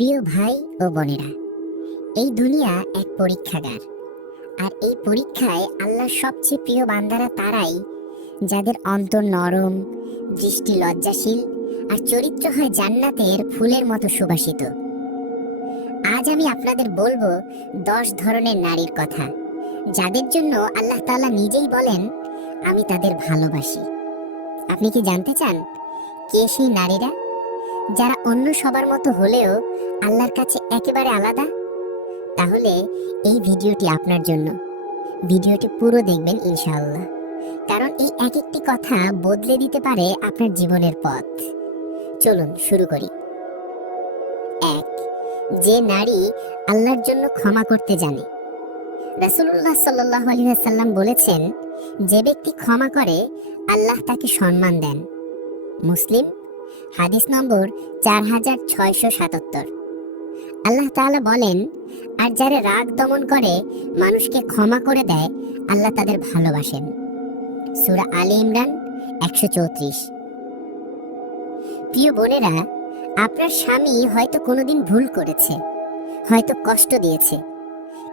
প্রিয় ভাই ও বোনেরা, এই দুনিয়া এক পরীক্ষাগার। আর এই পরীক্ষায় আল্লাহর সবচেয়ে প্রিয় বান্দারা তারাই যাদের অন্তর নরম, দৃষ্টি লজ্জাশীল আর চরিত্র হয় জান্নাতের ফুলের মতো সুবাসিত। আজ আমি আপনাদের বলবো 10 ধরনের নারীর কথা, যাদের জন্য আল্লাহ তাআলা নিজেই বলেন, আমি তাদের ভালোবাসি। আপনি কি জানতে চান কে সেই নারীরা, যারা অন্য সবার মতো হলেও আল্লাহর কাছে একেবারে আলাদা? তাহলে এই ভিডিওটি আপনার জন্য। ভিডিওটি পুরো দেখবেন ইনশাআল্লাহ, কারণ এই এক একটি কথা বদলে দিতে পারে আপনার জীবনের পথ। চলুন শুরু করি। 1, যে নারী আল্লাহর জন্য ক্ষমা করতে জানে। রাসূলুল্লাহ সাল্লাল্লাহু আলাইহি ওয়াসাল্লাম বলেছেন, যে ব্যক্তি ক্ষমা করে আল্লাহ তাকে সম্মান দেন। মুসলিম, হাদিস নম্বর 4677। আল্লাহ তাআলা বলেন, আর যারা রাগ দমন করে মানুষকে ক্ষমা করে দেয়, আল্লাহ তাদের ভালোবাসেন। সূরা আলে ইমরান 134। প্রিয় বোনেরা, আপনার স্বামী হয়তো কোনোদিন ভুল করেছে, হয়তো কষ্ট দিয়েছে,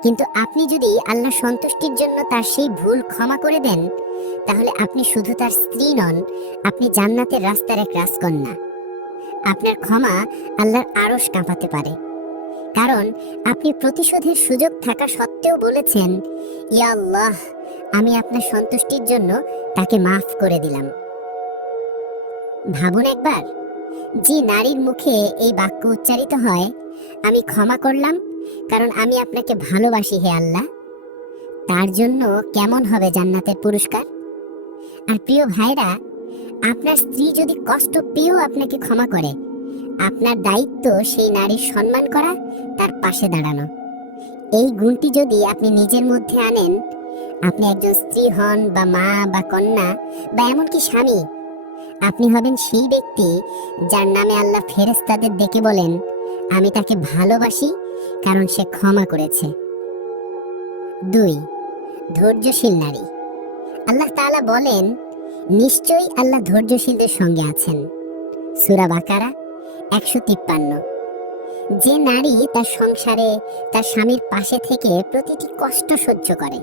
কিন্তু আপনি যদি আল্লাহর সন্তুষ্টির জন্য তার সেই ভুল ক্ষমা করে দেন, তাহলে আপনি শুধু তার স্ত্রী নন, আপনি জান্নাতের রাস্তার এক রাজকন্যা। আপনার ক্ষমা আল্লাহর আরশ কাঁপাতে পারে, কারণ আপনি প্রতিশোধের সুযোগ থাকা সত্ত্বেও বলেছেন, ইয়া আল্লাহ, আমি আপনার সন্তুষ্টির জন্য তাকে মাফ করে দিলাম। ভাবুন একবার, যে নারীর মুখে এই বাক্য উচ্চারিত হয়, আমি ক্ষমা করলাম কারণ আমি আপনাকে ভালোবাসি হে আল্লাহ, তার জন্য কেমন হবে জান্নাতের পুরস্কার? আর প্রিয় ভাইরা, আপনার স্ত্রী যদি কষ্ট পেয়েও আপনাকে ক্ষমা করে, আপনার দায়িত্ব সেই নারীর সম্মান করা, তার পাশে দাঁড়ানো। এই গুণটি যদি আপনি নিজের মধ্যে আনেন, আপনি একজন স্ত্রী হন বা মা বা কন্যা বা এমনকি স্বামী, আপনি হবেন সেই ব্যক্তি যার নামে আল্লাহ ফেরেশতাদের ডেকে বলেন, আমি তাকে ভালোবাসি কারণ সে ক্ষমা করেছে। 2, ধৈর্যশীল নারী। আল্লাহ তাআলা বলেন, নিশ্চয়ই আল্লাহ ধৈর্যশীলদের সঙ্গে আছেন। সূরা বাকারা 153। যে নারী তার সংসারে তার স্বামীর পাশে থেকে প্রতিটি কষ্ট সহ্য করে,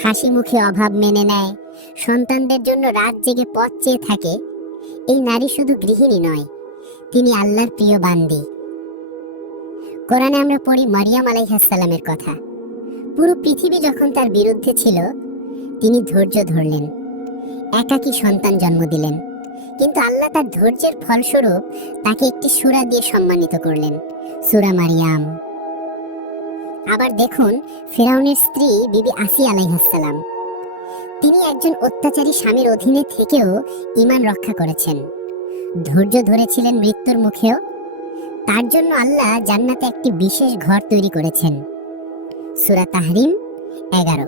হাসি মুখে অভাব মেনে নেয়, সন্তানদের জন্য রাত জেগে পথ চেয়ে থাকে, এই নারী শুধু গৃহিণী নয়, তিনি আল্লাহর প্রিয় বান্দি। কোরআনে আমরা পড়ি মারিয়াম আলাইহিস সালামের কথা। পুরো পৃথিবী যখন তার বিরুদ্ধে ছিল, তিনি ধৈর্য ধরলেন, একাকী সন্তান জন্ম দিলেন, কিন্তু আল্লাহ তার ধৈর্যের ফলস্বরূপ তাকে একটি সূরা দিয়ে সম্মানিত করলেন, সূরা মারিয়াম। আবার দেখুন ফিরআউনের স্ত্রী বিবি আসিয়া আলাইহিস সালাম। তিনি একজন অত্যাচারী স্বামীর অধীনে থেকেও ঈমান রক্ষা করেছেন, ধৈর্য ধরেছিলেন মৃত্যুর মুখেও। তার জন্য আল্লাহ জান্নাতে একটি বিশেষ ঘর তৈরি করেছেন, সূরা তাহরিম 11।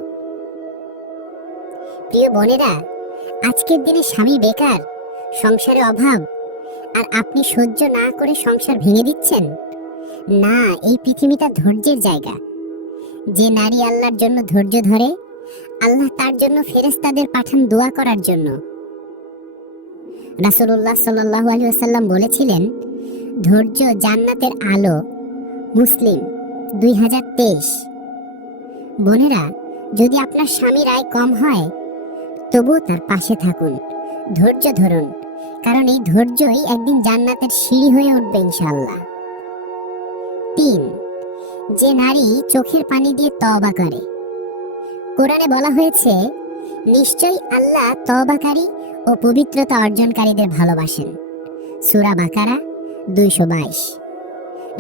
প্রিয় বোনেরা, আজকের দিনে স্বামী বেকার, সংসারে অভাব, আর আপনি সহ্য না করে সংসার ভেঙে দিচ্ছেন? না, এই পৃথিবীটা ধৈর্যের জায়গা। যে নারী আল্লাহর জন্য ধৈর্য ধরে, আল্লাহ তার জন্য ফেরেশতাদের পাঠান দোয়া করার জন্য। রাসূলুল্লাহ সাল্লাল্লাহু আলাইহি ওয়াসাল্লাম বলেছিলেন, ধৈর্য জান্নাতের আলো। মুসলিম 2023। বোনেরা, যদি আপনার স্বামীর আয় কম হয়, তবুও তার পাশে থাকুন, ধৈর্য ধরুন, কারণ এই ধৈর্যই একদিন জান্নাতের সিঁড়ি হয়ে উঠবে ইনশাআল্লাহ। 3, যে নারী চোখের পানি দিয়ে তওবা করে। কোরআনে বলা হয়েছে, নিশ্চয়ই আল্লাহ তওবাকারী ও পবিত্রতা অর্জনকারীদের ভালোবাসেন। সূরা বাকারা 222।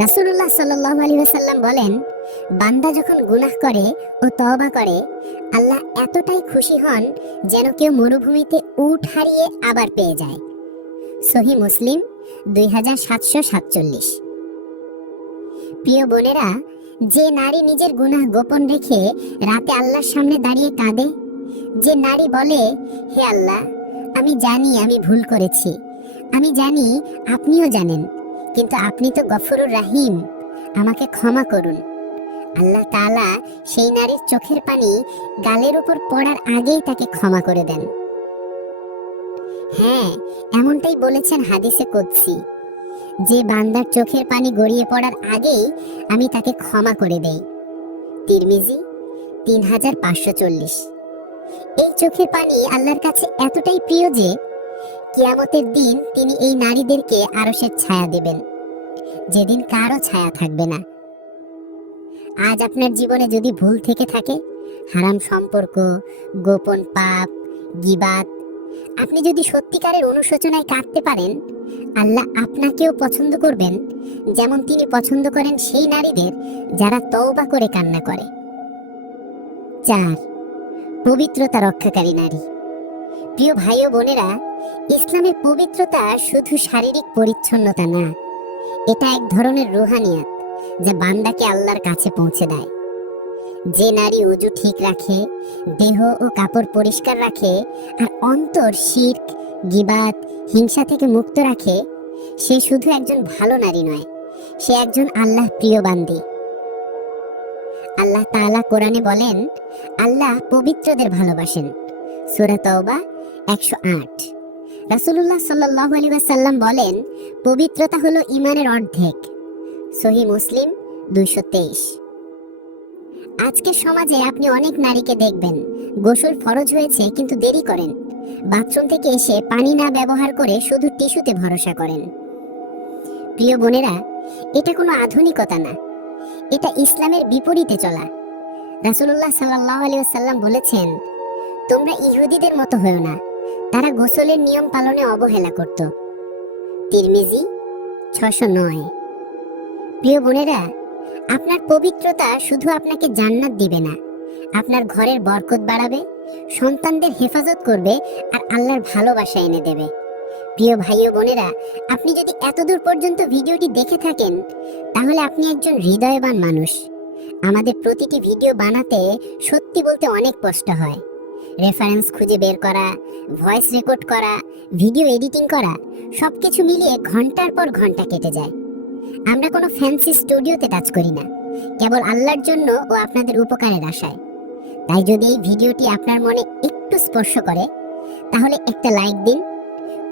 রাসূলুল্লাহ সাল্লাল্লাহু আলাইহি ওয়াসাল্লাম বলেন, বান্দা যখন গুনাহ করে ও তওবা করে, আল্লাহ এতটাই খুশি হন যেন কেউ মরুভূমিতে উট হারিয়ে আবার পেয়ে যায়। সহিহ মুসলিম 2747। প্রিয় বোনেরা, যে নারী নিজের গুনাহ গোপন রেখে রাতে আল্লাহর সামনে দাঁড়িয়ে কাঁদে, যে নারী বলে, হে আল্লাহ, আমি জানি আমি ভুল করেছি, আমি জানি আপনিও জানেন, কিন্তু আপনি তো গফুরুর রাহিম, আমাকে ক্ষমা করুন, আল্লাহ তাআলা সেই নারীর চোখের পানি গালের উপর পড়ার আগেই তাকে ক্ষমা করে দেন। হ্যাঁ, এমনটাই বলেছেন হাদিসে কুদসি, যে বান্দার চোখের পানি গড়িয়ে পড়ার আগেই আমি তাকে ক্ষমা করে দেই। তিরমিজি 3540। এই চোখের পানি আল্লাহর কাছে এতটাই প্রিয় যে কিয়ামতের দিন তিনি এই নারীদেরকে আরশের ছায়া দেবেন, যেদিন কারো ছায়া থাকবে না। আজ আপনার জীবনে যদি ভুল থেকে থাকে, হারাম সম্পর্ক, গোপন পাপ, গীবাত, আপনি যদি সত্যিকারের অনুশোচনায় কাঁদতে পারেন, আল্লাহ আপনাকেও পছন্দ করবেন, যেমন তিনি পছন্দ করেন সেই নারীদের যারা তওবা করে কান্না করে। 4. পবিত্রতা রক্ষাকারী নারী। প্রিয় ভাই ও বোনেরা, ইসলামের পবিত্রতা শুধু শারীরিক পরিচ্ছন্নতা না, এটা এক ধরনের রুহানিয়াত যা বান্দাকে আল্লাহর কাছে পৌঁছে দেয়। যে নারী ওযু ঠিক রাখে, দেহ ও কাপড় পরিষ্কার রাখে, আর অন্তর শিরক, গীবাত, হিংসা থেকে মুক্ত রাখে, সে শুধু একজন ভালো নারী নয়, সে একজন আল্লাহ প্রিয় বান্দি। আল্লাহ তাআলা কোরআনে বলেন, আল্লাহ পবিত্রদের ভালোবাসেন। সূরা তাওবা 108। রাসূলুল্লাহ সাল্লাল্লাহু আলাইহি ওয়াসাল্লাম বলেন, পবিত্রতা হলো ঈমানের অর্ধেক। সহিহ মুসলিম 223। আজকের সমাজে আপনি অনেক নারীকে দেখবেন, গোসল ফরজ হয়েছে কিন্তু দেরি করেন, বাথরুম থেকে এসে পানি না ব্যবহার করে শুধু টিস্যুতে ভরসা করেন। প্রিয় বোনেরা, এটা কোনো আধুনিকতা না, এটা ইসলামের বিপরীতে চলা। রাসূলুল্লাহ সাল্লাল্লাহু আলাইহি ওয়াসাল্লাম বলেছেন, তোমরা ইহুদিদের মতো হয়ো না, তারা গোসলের নিয়ম পালনে অবহেলা করত। তিরমিজি 609। প্রিয় বোনেরা, আপনার পবিত্রতা শুধু আপনাকে জান্নাত দিবে না, আপনার ঘরের বরকত বাড়াবে, সন্তানদের হেফাজত করবে, আর আল্লাহর ভালোবাসা এনে দেবে। প্রিয় ভাই ও বোনেরা, আপনি যদি এতদূর পর্যন্ত ভিডিওটি দেখে থাকেন, তাহলে আপনি একজন হৃদয়বান মানুষ। আমাদের প্রতিটি ভিডিও বানাতে সত্যি বলতে অনেক কষ্ট হয়। রেফারেন্স খুঁজে বের করা, ভয়েস রেকর্ড করা, ভিডিও এডিটিং করা, সবকিছু মিলিয়ে ঘন্টার পর ঘন্টা কেটে যায়। আমরা কোনো ফ্যান্সি স্টুডিওতে কাজ করি না, কেবল আল্লাহর জন্য ও আপনাদের উপকারের আশায়। তাই যদি এই ভিডিওটি আপনার মনে একটু স্পর্শ করে, তাহলে একটা লাইক দিন,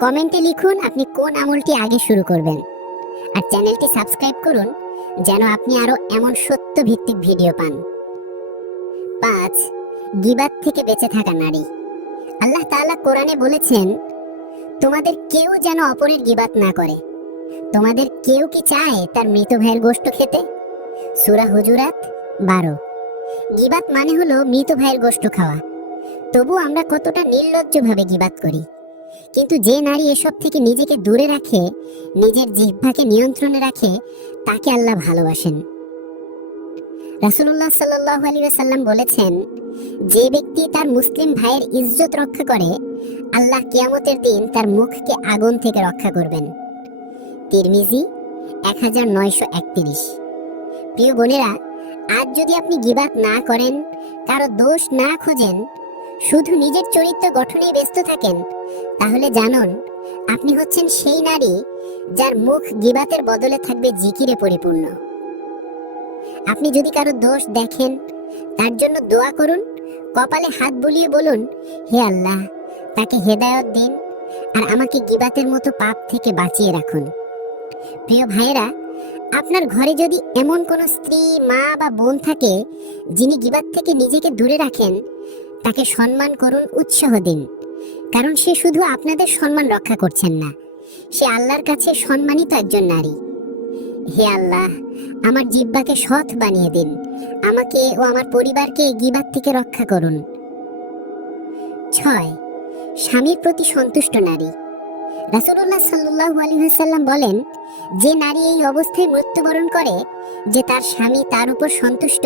কমেন্টে লিখুন আপনি কোন আমলটি আগে শুরু করবেন, আর চ্যানেলটি সাবস্ক্রাইব করুন যেন আপনি আরো এমন সত্য ভিত্তিক ভিডিও পান। 5. গীবাত থেকে বেঁচে থাকা নারী। আল্লাহ তাআলা কোরআনে বলেছেন, তোমাদের কেউ যেন অপরের গীবাত না করে। তোমাদের কেউ কি চায় তার মৃত ভাইয়ের গোশত খেতে? সূরা হুজুরাত 12। গীবাত মানে হলো মৃত ভাইয়ের গোশত খাওয়া। তবু আমরা কতটা নির্লজ্জভাবে গীবাত করি। কিন্তু যে নারী এসব থেকে নিজেকে দূরে রাখে, নিজের জিহ্বাকে নিয়ন্ত্রণে রাখে, তাকে আল্লাহ ভালোবাসেন। রাসূলুল্লাহ সাল্লাল্লাহু আলাইহি ওয়াসাল্লাম বলেছেন, যে ব্যক্তি তার মুসলিম ভাইয়ের ইজ্জত রক্ষা করে, আল্লাহ কিয়ামতের দিন তার মুখকে আগুন থেকে রক্ষা করবেন। তিরমিজি 1931। প্রিয় বোনেরা, আজ যদি আপনি গীবাত না করেন, কারো দোষ না খোঁজেন, শুধু নিজের চরিত্র গঠনেই ব্যস্ত থাকেন, তাহলে জানুন আপনি হচ্ছেন সেই নারী যার মুখ গীবাতের বদলে থাকবে জিকিরে পরিপূর্ণ। আপনি যদি কারো দোষ দেখেন, তার জন্য দোয়া করুন, কপালে হাত বুলিয়ে বলুন, হে আল্লাহ, তাকে হেদায়েত দিন আর আমাকে গীবাতের মতো পাপ থেকে বাঁচিয়ে রাখুন। প্রিয় ভাইয়েরা, আপনার ঘরে যদি এমন কোনো স্ত্রী, মা বা বোন থাকে যিনি গীবাত থেকে নিজেকে দূরে রাখেন, তাকে সম্মান করুন, উৎসাহ দিন, কারণ সে শুধু আপনাদের সম্মান রক্ষা করছেন না, সে আল্লাহর কাছে সম্মানিত একজন নারী। হে আল্লাহ, আমার জিহ্বাকে সৎ বানিয়ে দিন, আমাকে ও আমার পরিবারকে গীবাত থেকে রক্ষা করুন। 6. স্বামীর প্রতি সন্তুষ্ট নারী। রাসূলুল্লাহ সাল্লাল্লাহু আলাইহি ওয়াসাল্লাম বলেন, যে নারী এই অবস্থায় মৃত্যুবরণ করে যে তার স্বামী তার উপর সন্তুষ্ট,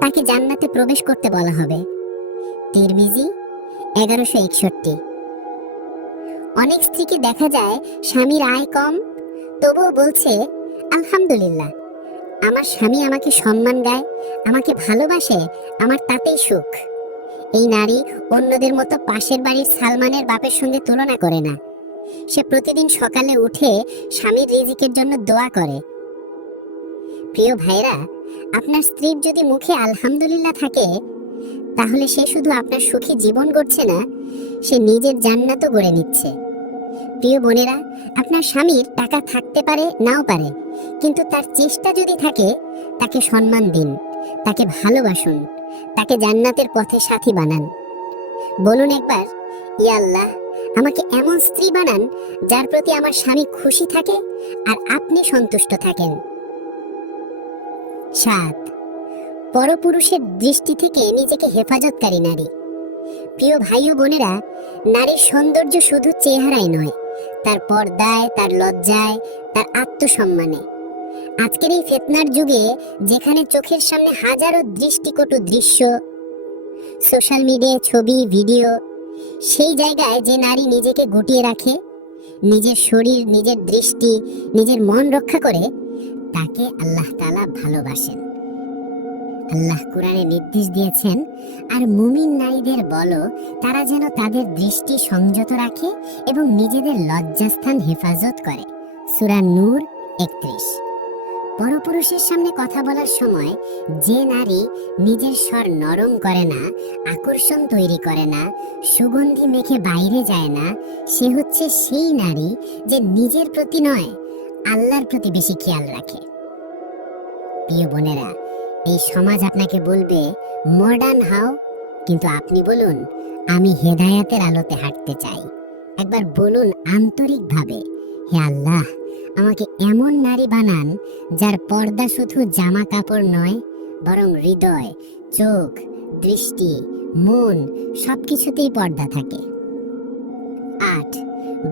তাকে জান্নাতে প্রবেশ করতে বলা হবে। তিরমিজি 1161। অনেক স্ত্রীকে দেখা যায় স্বামীর আয় কম, তবুও বলছে, আলহামদুলিল্লাহ, আমার স্বামী আমাকে সম্মান দেয়, আমাকে ভালোবাসে, আমার তাতেই সুখ। এই নারী অন্যদের মতো পাশের বাড়ির সালমানের বাপের সঙ্গে তুলনা করে না। সে প্রতিদিন সকালে উঠে স্বামীর রিজিকের জন্য দোয়া করে। প্রিয় ভাইরা, আপনার স্ত্রীর যদি মুখে আলহামদুলিল্লাহ থাকে, তাহলে সে শুধু আপনার সুখী জীবন গড়ছে না, সে নিজের জান্নাতও গড়ে নিচ্ছে। প্রিয় বোনেরা, আপনার স্বামীর টাকা থাকতে পারে নাও পারে, কিন্তু তার চেষ্টা যদি থাকে, তাকে সম্মান দিন, তাকে ভালোবাসুন, তাকে জান্নাতের পথে সাথী বানান। বলুন একবার, ইয়া আল্লাহ, আমাকে এমন স্ত্রী বানান যার প্রতি আমার স্বামী খুশি থাকে আর আপনি সন্তুষ্ট থাকেন। 7, পরপুরুষের দৃষ্টি থেকে নিজেকে হেফাজতকারী নারী। প্রিয় ভাই ও বোনেরা, নারীর সৌন্দর্য শুধু চেহারায় নয়, তার পর্দায়, তার লজ্জায়, তার আত্মসম্মানে। আজকের এই ফিতনার যুগে, যেখানে চোখের সামনে হাজারো দৃষ্টিকটু দৃশ্য, সোশ্যাল মিডিয়ায় ছবি, ভিডিও, সেই জায়গায় যে নারী নিজেকে গুটিয়ে রাখে, নিজের শরীর, নিজের দৃষ্টি, নিজের মন রক্ষা করে, তাকে আল্লাহ তাআলা ভালোবাসেন। আল্লাহ কোরআনে নির্দেশ দিয়েছেন, আর মুমিন নারীদের বলো তারা যেন তাদের দৃষ্টি সংযত রাখে এবং নিজেদের লজ্জাস্থান হেফাজত করে। সূরা নূর 31। পরপুরুষের সামনে কথা বলার সময় যে নারী নিজের স্বর নরম করে না, আকর্ষণ তৈরি করে না, সুগন্ধি মেখে বাইরে যায় না, সে হচ্ছে সেই নারী যে নিজের প্রতি নয়, আল্লাহর প্রতি বেশি খেয়াল রাখে। প্রিয় বোনেরা, এই সমাজ আপনাকে বলবে মডার্ন হও, কিন্তু আপনি বলুন আমি হেদায়েতের আলোতে হাঁটতে চাই। একবার বলুন আন্তরিকভাবে, হে আল্লাহ, আমাকে এমন নারী বানান যার পর্দা শুধু জামা কাপড় নয়, বরং হৃদয়, চোখ, দৃষ্টি, মন সবকিছুতেই পর্দা থাকে। 8,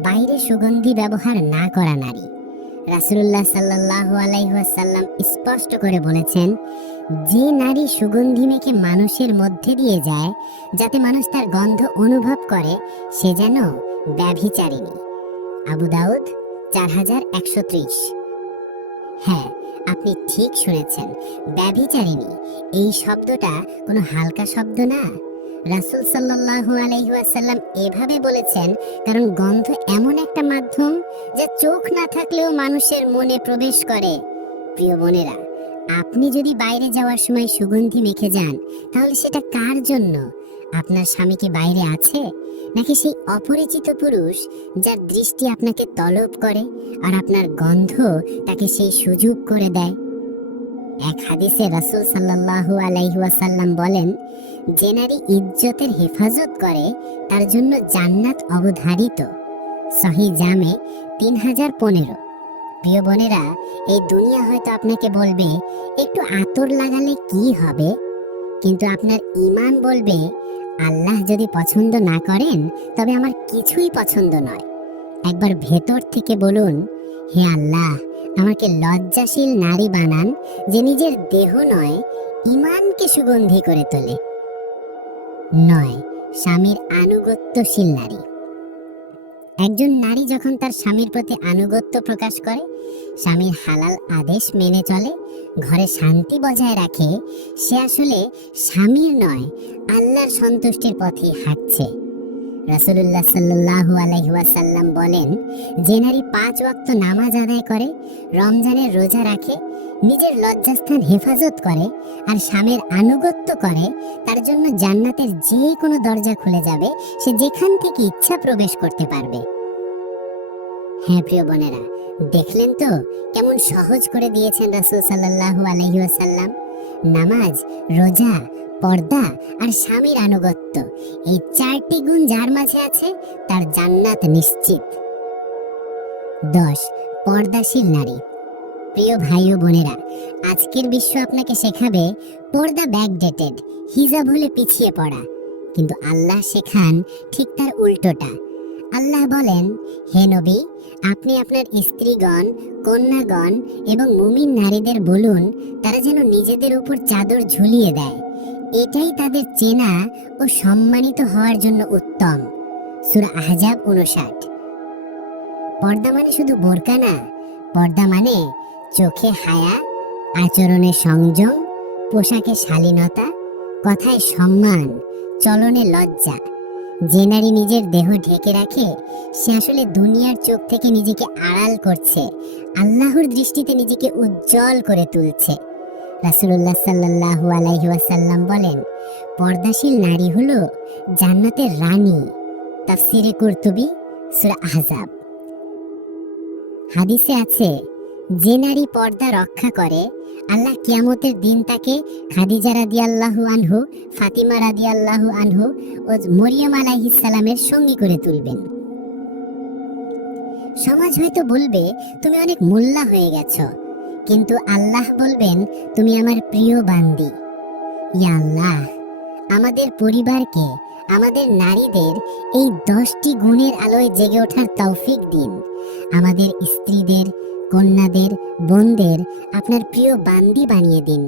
বাইরে সুগন্ধি ব্যবহার না করা নারী। রাসূলুল্লাহ সাল্লাল্লাহু আলাইহি ওয়াসাল্লাম স্পষ্ট করে বলেছেন, যে নারী সুগন্ধি মেখে মানুষের মধ্যে দিয়ে যায় যাতে মানুষ তার গন্ধ অনুভব করে, সে যেন ব্যভিচারিণী। আবু দাউদ 4130। হ্যাঁ, আপনি ঠিক শুনেছেন, ব্যভিচারিণী এই শব্দটা কোনো হালকা শব্দ না। রাসূল সাল্লাল্লাহু আলাইহি ওয়াসাল্লাম এভাবে বলেছেন কারণ গন্ধ এমন একটা মাধ্যম যা চোখ না থাকলেও মানুষের মনে প্রবেশ করে। প্রিয় বোনেরা, আপনি যদি বাইরে যাওয়ার সময় সুগন্ধি মেখে যান, তাহলে সেটা কার জন্য? আপনার স্বামী কি বাইরে আছে, নাকি সেই অপরিচিত পুরুষ যার দৃষ্টি আপনাকে তলব করে আর আপনার গন্ধ তাকে সেই সুযোগ করে দেয়? এক হাদিসে রাসূল সাল্লাল্লাহু আলাইহি ওয়াসাল্লাম বলেন, যে নারী ইজ্জতের হেফাজত করে তার জন্য জান্নাত অবধারিত। সহিহ জামে 3015। প্রিয় বোনেরা, এই দুনিয়া হয়তো আপনাকে বলবে একটু আতর লাগালে কি হবে, কিন্তু আপনার ঈমান বলবে আল্লাহ যদি পছন্দ না করেন তবে আমার কিছুই পছন্দ নয়। একবার ভেতর থেকে বলুন, হে আল্লাহ, আমাকে লজ্জাশীল নারী বানান যে নিজের দেহ নয়, ঈমানকে সুগন্ধি করে তোলে। 9, স্বামীর আনুগত্যশীল নারী। একজন নারী যখন তার স্বামীর প্রতি আনুগত্য প্রকাশ করে, স্বামীর হালাল আদেশ মেনে চলে, ঘরে শান্তি বজায় রাখে, সে আসলে স্বামীর নয়, আল্লাহর সন্তুষ্টির পথে হাঁটছে। রাসূলুল্লাহ সাল্লাল্লাহু আলাইহি ওয়াসাল্লাম বলেন, যে নারী 5 ওয়াক্ত নামাজ আদায় করে, রমজানের রোজা রাখে, নিজের লজ্জাস্থান হেফাজত করে আর স্বামীর আনুগত্য করে, তার জন্য জান্নাতের যে কোনো দরজা খুলে যাবে, সে যেখান থেকে ইচ্ছা প্রবেশ করতে পারবে। হ্যাঁ প্রিয় বোনেরা, দেখলেন তো কেমন সহজ করে দিয়েছেন রাসূল সাল্লাল্লাহু আলাইহি ওয়াসাল্লাম। নামাজ, রোজা, পর্দা আর স্বামীর আনুগত্য, এই 4টি গুণ যার মাঝে আছে তার জান্নাত নিশ্চিত। 10, পর্দাশীল নারী। প্রিয় ভাই ও বোনেরা, আজকের বিশ্ব আপনাকে শেখাবে পর্দা ব্যাকডেটেড, হিজাব হলে পিছিয়ে পড়া, কিন্তু আল্লাহ শেখান ঠিক তার উল্টোটা। আল্লাহ বলেন, হে নবী, আপনি আপনার স্ত্রীগণ, কন্যাগণ এবং মুমিন নারীদের বলুন তারা যেন নিজেদের উপর চাদর ঝুলিয়ে দেয়, এটাই তাদের চেনা ও সম্মানিত হওয়ার জন্য উত্তম। সূরা আহজাব 59। পর্দা মানে শুধু বোরকা না, পর্দা মানে চোখে হায়া, আচরণে সংযম, পোশাকে শালীনতা, কথায় সম্মান, চলনে লজ্জা। যে নারী নিজের দেহ ঢেকে রাখে, সে আসলে দুনিয়ার চোখ থেকে নিজেকে আড়াল করছে, আল্লাহর দৃষ্টিতে নিজেকে উজ্জ্বল করে তুলছে। রাসূলুল্লাহ সাল্লাল্লাহু আলাইহি ওয়াসাল্লাম বলেন, পর্দাশীল নারী হলো জান্নাতের রানী। তাফসীরে কুরতুবী, সূরা আহজাব। হাদিসে আছে, যে নারী পর্দা রক্ষা করে আল্লাহ কিয়ামতের দিন তাকে খাদিজা রাদিয়াল্লাহু আনহু, ফাতিমা রাদিয়াল্লাহু আনহু ও মরিয়ম আলাইহিস সালামের সঙ্গী করে তুলবেন। সমাজ হয়তো বলবে তুমি অনেক মোল্লা হয়ে গেছো, কিন্তু আল্লাহ বলবেন তুমি আমার প্রিয় বান্দি। ইয়া আল্লাহ, আমাদের পরিবারকে, আমাদের নারীদের এই 10টি গুণের আলোয় জেগে ওঠার তৌফিক দিন। আমাদের স্ত্রীদের, কন্যাদের, বোনদের আপনার প্রিয় বান্দি বানিয়ে দিন।